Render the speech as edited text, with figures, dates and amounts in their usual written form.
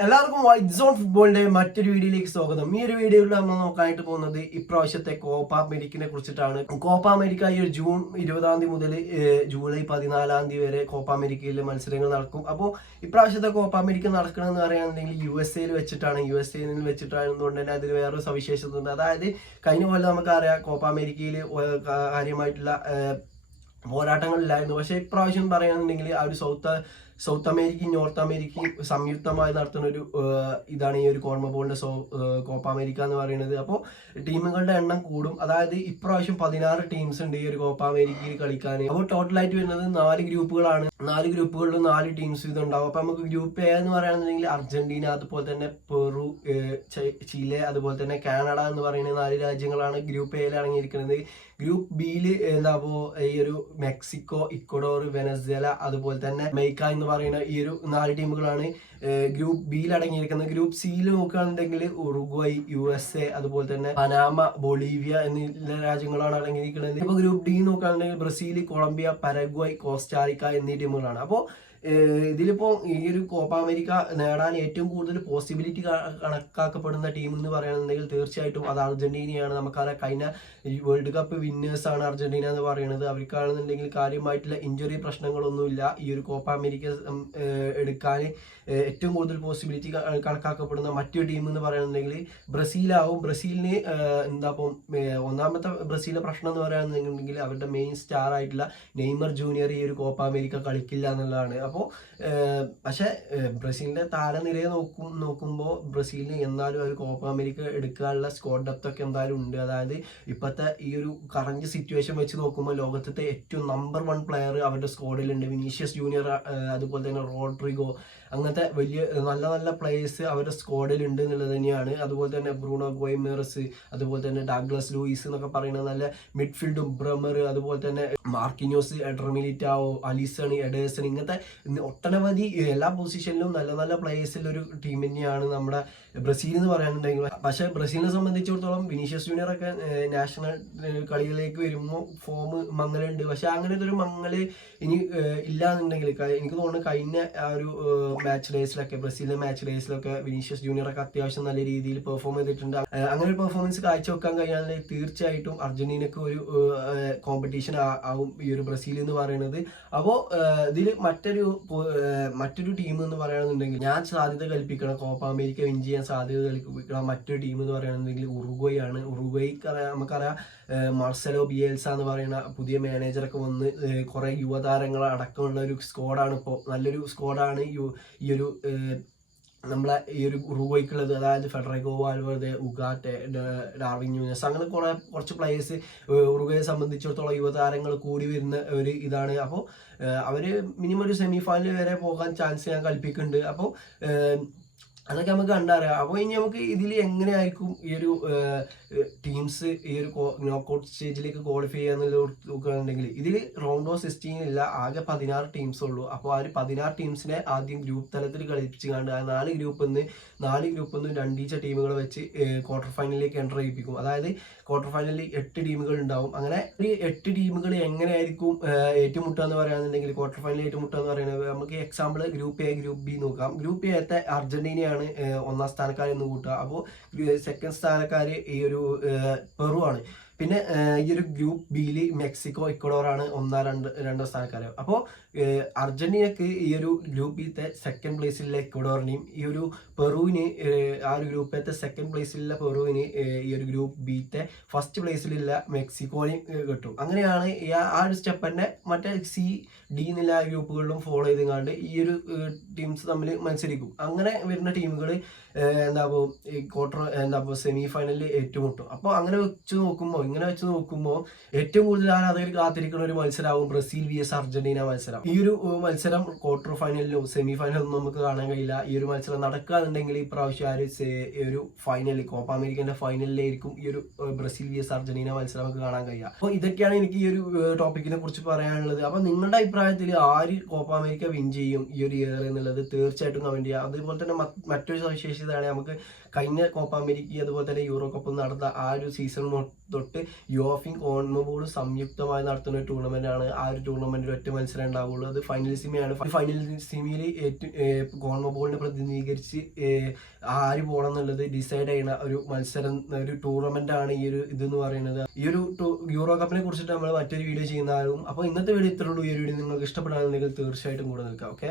എല്ലാവർക്കും white zone ഫുട്ബോളിന്റെ മറ്റൊരു വീഡിയോയിലേക്ക് സ്വാഗതം. ഈ ഒരു വീഡിയോയിൽ നമ്മൾ നോക്കാനായിട്ട് പോകുന്നത് ഇപ്രാവശ്യത്തെ കോപ്പ അമേരിക്കനെ കുറിച്ചിട്ടാണ്. കോപ്പ അമേരിക്ക ഈ ജൂൺ 20 മുതൽ ജൂലൈ 14 വരെ കോപ്പ അമേരിക്കയിലെ മത്സരങ്ങൾ നടക്കും. അപ്പോൾ ഇപ്രാവശ്യത്തെ കോപ്പ അമേരിക്ക നടക്കണമെന്ന് പറയുകയാണെന്നുണ്ടെങ്കിൽ USA വെച്ചിട്ടാണ്. USA വെച്ചിട്ടായതുകൊണ്ട് തന്നെ അതിൽ വേറൊരു സവിശേഷത ഉണ്ട്. അതായത് കഴിഞ്ഞ പോലെ നമുക്കറിയാം കോപ്പ അമേരിക്കയിൽ കാര്യമായിട്ടുള്ള പോരാട്ടങ്ങളില്ലായിരുന്നു. പക്ഷേ ഇപ്രാവശ്യം പറയുകയാണെന്നുണ്ടെങ്കിൽ ആ ഒരു സൗത്ത് അമേരിക്കയും നോർത്ത് അമേരിക്കയും സംയുക്തമായി നടത്തുന്ന ഒരു ഇതാണ് ഈ ഒരു കോൺമബോളിന്റെ കോപ്പ അമേരിക്ക എന്ന് പറയുന്നത്. അപ്പോൾ ടീമുകളുടെ എണ്ണം കൂടും. അതായത് ഇപ്രാവശ്യം 16 ടീംസ് ഉണ്ട് ഈ ഒരു കോപ്പ അമേരിക്കയിൽ കളിക്കാൻ. അപ്പോൾ ടോട്ടലായിട്ട് വരുന്നത് 4 ഗ്രൂപ്പുകളാണ്. 4 ഗ്രൂപ്പുകളിലും 4 ടീംസ് ഇത് ഉണ്ടാവും. അപ്പൊ നമുക്ക് ഗ്രൂപ്പ് എ എന്ന് പറയുകയാണെന്നുണ്ടെങ്കിൽ അർജന്റീന, അതുപോലെ തന്നെ പെറു, ചിലെ, അതുപോലെ തന്നെ കാനഡ എന്ന് പറയുന്ന 4 രാജ്യങ്ങളാണ് ഗ്രൂപ്പ് എയിൽ അടങ്ങിയിരിക്കുന്നത്. ഗ്രൂപ്പ് ബിയിൽ ഈ ഒരു മെക്സിക്കോ, ഇക്വഡോർ, വെനസ്വേല, അതുപോലെ തന്നെ മെയ്ക്ക എന്ന് പറയുന്ന ഈ ഒരു 4 ടീമുകളാണ് ഗ്രൂപ്പ് ബിയിൽ അടങ്ങിയിരിക്കുന്നത്. ഗ്രൂപ്പ് സിയിൽ നോക്കുകയാണെന്നുണ്ടെങ്കിൽ ഉറുഗ്വൈ, USA, അതുപോലെ തന്നെ പനാമ, ബൊളീവിയ എന്നീ രാജ്യങ്ങളാണ് അടങ്ങിയിരിക്കുന്നത്. ഇപ്പൊ ഗ്രൂപ്പ് ഡി നോക്കുകയാണെന്നുണ്ടെങ്കിൽ ബ്രസീൽ, കൊളംബിയ, പരഗ്വായ്, കോസ്റ്റാറിക്ക എന്നീ ടീമുകളാണ്. അപ്പോൾ ഇതിലിപ്പോ ഈ ഒരു കോപ്പ അമേരിക്ക നേടാൻ ഏറ്റവും കൂടുതൽ പോസിബിലിറ്റി കണക്കാക്കപ്പെടുന്ന ടീം എന്ന് പറയുകയാണെന്നുണ്ടെങ്കിൽ തീർച്ചയായിട്ടും അത് അർജന്റീനയാണ്. നമുക്കറിയാം കഴിഞ്ഞ വേൾഡ് കപ്പ് വിന്നേഴ്സ് ആണ് അർജന്റീന എന്ന് പറയുന്നത്. അവർക്കാണെന്നുണ്ടെങ്കിൽ കാര്യമായിട്ടുള്ള ഇഞ്ചുറി പ്രശ്നങ്ങളൊന്നുമില്ല. ഈ ഒരു കോപ്പ അമേരിക്ക എടുക്കാൻ ഏറ്റവും കൂടുതൽ പോസിബിലിറ്റി കണക്കാക്കപ്പെടുന്ന മറ്റൊരു ടീം എന്ന് പറയുന്നുണ്ടെങ്കിൽ ബ്രസീലാവും. ബ്രസീലിന് ഒന്നാമത്തെ ബ്രസീലിന്റെ പ്രശ്നം എന്ന് പറയുകയാണെന്നുണ്ടെങ്കിൽ അവരുടെ മെയിൻ സ്റ്റാർ ആയിട്ടുള്ള നെയ്മർ ജൂനിയർ ഈ ഒരു കോപ്പ അമേരിക്ക കളിക്കില്ല എന്നുള്ളതാണ്. അപ്പോൾ പക്ഷെ ബ്രസീലിന്റെ താരനിരയെ നോക്കുമ്പോൾ ബ്രസീലിന് എന്നാലും ഒരു കോപ്പ അമേരിക്ക എടുക്കാനുള്ള സ്ക്വാഡ് ഡെപ്ത് ഒക്കെ എന്തായാലും ഉണ്ട്. അതായത് ഇപ്പോഴത്തെ ഈ ഒരു കറന്റ് സിറ്റുവേഷൻ വെച്ച് നോക്കുമ്പോൾ ലോകത്തെ ഏറ്റവും നമ്പർ 1 പ്ലെയർ അവരുടെ സ്ക്വാഡിലുണ്ട്. വിനീഷ്യസ് ജൂനിയർ, അതുപോലെ തന്നെ റോഡ്രിഗോ, അങ്ങനത്തെ വലിയ നല്ല നല്ല പ്ലേയേഴ്സ് അവരുടെ സ്ക്വാഡിൽ ഉണ്ട് എന്നുള്ളത് തന്നെയാണ്. അതുപോലെ തന്നെ ബ്രൂണോ ഗോയ്മേറസ്, അതുപോലെ തന്നെ ഡാഗ്ലസ് ലൂയിസ് എന്നൊക്കെ പറയുന്ന നല്ല മിഡ്ഫീൽഡും, ബ്രമർ, അതുപോലെ തന്നെ Marquinhos, Eder Militao, Allison, Ederson, ഇങ്ങനത്തെ ഒട്ടനവധി എല്ലാ പൊസിഷനിലും നല്ല നല്ല പ്ലേയേഴ്സിൽ ഒരു ടീം തന്നെയാണ് നമ്മുടെ ബ്രസീൽ എന്ന് പറയാനുണ്ടെങ്കിൽ. പക്ഷെ ബ്രസീലിനെ സംബന്ധിച്ചിടത്തോളം വിനീഷ്യസ് ജൂനിയർ ഒക്കെ നാഷണൽ കളികളിലേക്ക് വരുമ്പോൾ ഫോം മങ്ങലുണ്ട്. പക്ഷെ അങ്ങനത്തെ ഒരു മങ്ങല് ഇനി ഇല്ല എന്നുണ്ടെങ്കിൽ എനിക്ക് തോന്നുന്നു കഴിഞ്ഞ ആ ഒരു മാച്ച് ഡേയ്സിലൊക്കെ ബ്രസീലിന്റെ മാച്ച് ഡേയ്സിലൊക്കെ വിനീഷ്യസ് ജൂനിയർ ഒക്കെ അത്യാവശ്യം നല്ല രീതിയിൽ പെർഫോം ചെയ്തിട്ടുണ്ട്. അങ്ങനെ ഒരു പെർഫോമൻസ് കാഴ്ചവെക്കാൻ കഴിയാണെങ്കിൽ തീർച്ചയായിട്ടും അർജന്റീനക്ക് ഒരു കോമ്പറ്റീഷൻ ആവും ഈ ഒരു ബ്രസീൽ എന്ന് പറയുന്നത്. അപ്പോൾ ഇതിൽ മറ്റൊരു ടീം എന്ന് പറയുകയാണെന്നുണ്ടെങ്കിൽ ഞാൻ സാധ്യത കൽപ്പിക്കണം, കോപ്പ അമേരിക്ക വിൻ ചെയ്യാൻ സാധ്യത കൽപ്പിക്കണം മറ്റൊരു ടീം എന്ന് പറയുകയാണെന്നുണ്ടെങ്കിൽ ഉറുഗ്വൈ ആണ്. നമുക്കറിയാം മാർസലോ ബിയേൽസ എന്ന് പറയുന്ന പുതിയ മാനേജറൊക്കെ വന്ന് കുറെ യുവതാരങ്ങൾ അടക്കമുള്ള ഒരു സ്ക്വാഡാണ്. ഇപ്പോൾ നല്ലൊരു സ്ക്വാഡാണ് ഈ ഒരു നമ്മളെ ഈ ഒരു ഉറുഗ്വയ്ക്കുള്ളത്. അതായത് ഫെഡറിക്കോ വാൽവേർദെ, ഉഗാറ്റെ, ഡാർവിൻ ന്യൂനസ്, അങ്ങനെ കുറച്ച് പ്ലേയേഴ്സ് ഉറുഗ്വയെ സംബന്ധിച്ചിടത്തോളം യുവതാരങ്ങൾ കൂടി വരുന്ന ഒരു ഇതാണ്. അപ്പോൾ അവര് മിനിമം ഒരു സെമി ഫൈനൽ വരെ പോകാൻ ചാൻസ് ഞാൻ കൽപ്പിക്കുന്നുണ്ട്. അപ്പോൾ അതൊക്കെ നമുക്ക് കണ്ടറിയാം. അപ്പോൾ ഇനി നമുക്ക് ഇതിൽ എങ്ങനെയായിരിക്കും ഈ ഒരു ടീംസ് ഈ ഒരു നോക്കൗട്ട് സ്റ്റേജിലേക്ക് ക്വാളിഫൈ ചെയ്യാന്നുള്ളത് നോക്കുകയാണെന്നുണ്ടെങ്കിൽ ഇതിൽ റൗണ്ട് ഓഫ് 16 ഇല്ല, ആകെ 16 ടീംസ് ഉള്ളൂ. അപ്പോൾ ആ ഒരു 16 ടീംസിനെ ആദ്യം ഗ്രൂപ്പ് തലത്തിൽ കളിപ്പിച്ച് കണ്ട് ആ 4 ഗ്രൂപ്പിൽ നിന്ന് 2 ടീമുകൾ വെച്ച് ക്വാർട്ടർ ഫൈനലിലേക്ക് എൻ്റർ ചെയ്യിപ്പിക്കും. അതായത് ക്വാർട്ടർ ഫൈനലിൽ 8 ടീമുകൾ ഉണ്ടാവും. അങ്ങനെ ഒരു 8 ടീമുകൾ എങ്ങനെയായിരിക്കും ഏറ്റുമുട്ടുക എന്ന് പറയുകയാണെന്നുണ്ടെങ്കിൽ ക്വാർട്ടർ ഫൈനലിൽ ഏറ്റുമുട്ടുക എന്ന് പറയുന്നത് നമുക്ക് example group A, group B നോക്കാം. ഗ്രൂപ്പ് എത്തെ അർജന്റീനയാണ് 1ാം സ്ഥാനക്കാർ എന്ന് കൂട്ടുക. അപ്പോൾ 2nd സ്ഥാനക്കാർ ഈ ഒരു പെറു ആണ്. പിന്നെ ഈ ഒരു ഗ്രൂപ്പ് ബിയിൽ മെക്സിക്കോ, ഇക്വഡോർ ആണ് 1, 2 സ്ഥാനക്കാർ. അപ്പോൾ അർജന്റീനക്ക് ഈ ഒരു ഗ്രൂപ്പ് ബിത്തെ 2nd പ്ലേസിലുള്ള ഇക്വഡോറിനെയും ഈ ഒരു പെറുവിന് ആ ഒരു ഗ്രൂപ്പിലത്തെ 2nd പ്ലേസിലുള്ള പെറുവിന് ഈ ഒരു ഗ്രൂപ്പ് ബിത്തെ 1st പ്ലേസിലുള്ള മെക്സിക്കോനെയും കിട്ടും. അങ്ങനെയാണ് ആ ഒരു സ്റ്റെപ്പ് തന്നെ മറ്റേ സി, ഡി എന്നുള്ള ഗ്രൂപ്പുകളിലും ഫോളോ ചെയ്തുകൊണ്ട് ഈ ഒരു ടീംസ് തമ്മിൽ മത്സരിക്കും. അങ്ങനെ വരുന്ന ടീമുകൾ സെമി ഫൈനലിൽ ഏറ്റുമുട്ടും. അപ്പോൾ ഇങ്ങനെ വെച്ച് നോക്കുമ്പോൾ ഏറ്റവും കൂടുതൽ ആരാധകർ കാത്തിരിക്കുന്ന ഒരു മത്സരമാവും ബ്രസീൽ vs അർജന്റീന മത്സരം. ഈ ഒരു മത്സരം ക്വാർട്ടർ ഫൈനലിലും സെമി ഫൈനലിലും നമുക്ക് കാണാൻ കഴിയില്ല. ഈ ഒരു മത്സരം നടക്കുകയാണെന്നുണ്ടെങ്കിൽ ഇപ്രാവശ്യം ഒരു ഫൈനലിൽ കോപ്പ അമേരിക്കന്റെ ഫൈനലിലായിരിക്കും ഈ ഒരു ബ്രസീൽ vs അർജന്റീന മത്സരം നമുക്ക് കാണാൻ കഴിയുക. അപ്പോൾ ഇതൊക്കെയാണ് എനിക്ക് ഈ ഒരു ടോപ്പിക്കിനെ കുറിച്ച് പറയാനുള്ളത്. അപ്പോൾ നിങ്ങളുടെ അഭിപ്രായം അഭിപ്രായത്തിൽ ആര് കോപ്പ അമേരിക്ക വിൻ ചെയ്യും ഈ ഒരു ഇയർ എന്നുള്ളത് തീർച്ചയായിട്ടും കമന്റ് ചെയ്യുക. അതുപോലെ തന്നെ മറ്റൊരു സവിശേഷതയാണ് നമുക്ക് കഴിഞ്ഞ കോപ്പ അമേരിക്ക അതുപോലെ തന്നെ യൂറോ കപ്പ് നടന്ന ആ ഒരു സീസൺ തൊട്ട് യുവേഫയും കോൺമെബോളും സംയുക്തമായി നടത്തുന്ന ഒരു ടൂർണമെന്റ് ആണ്. ആ ഒരു ടൂർണമെന്റിൽ ഒറ്റ മത്സരം ഉണ്ടാവുള്ളൂ, അത് ഫൈനൽ സെമിയാണ്. ഫൈനൽ സെമിയിൽ കോൺമെബോളിനെ പ്രതിനിധീകരിച്ച് ആര് പോകണം എന്നുള്ളത് ഡിസൈഡ് ചെയ്യുന്ന ഒരു മത്സരം, ഒരു ടൂർണമെന്റ് ആണ് ഈ ഒരു ഇതെന്ന് പറയുന്നത്. ഈ ഒരു യൂറോ കപ്പിനെ കുറിച്ചിട്ട് നമ്മൾ മറ്റൊരു വീഡിയോ ചെയ്യുന്നതാകും. അപ്പോൾ ഇന്നത്തെ വീഡിയോ ഇത്രയുള്ളൂ. ഈ ഒരു വീഡിയോ നിങ്ങൾക്ക് ഇഷ്ടപ്പെടാനുണ്ടെങ്കിൽ തീർച്ചയായിട്ടും കൂടെ നിൽക്കാം. ഓക്കെ.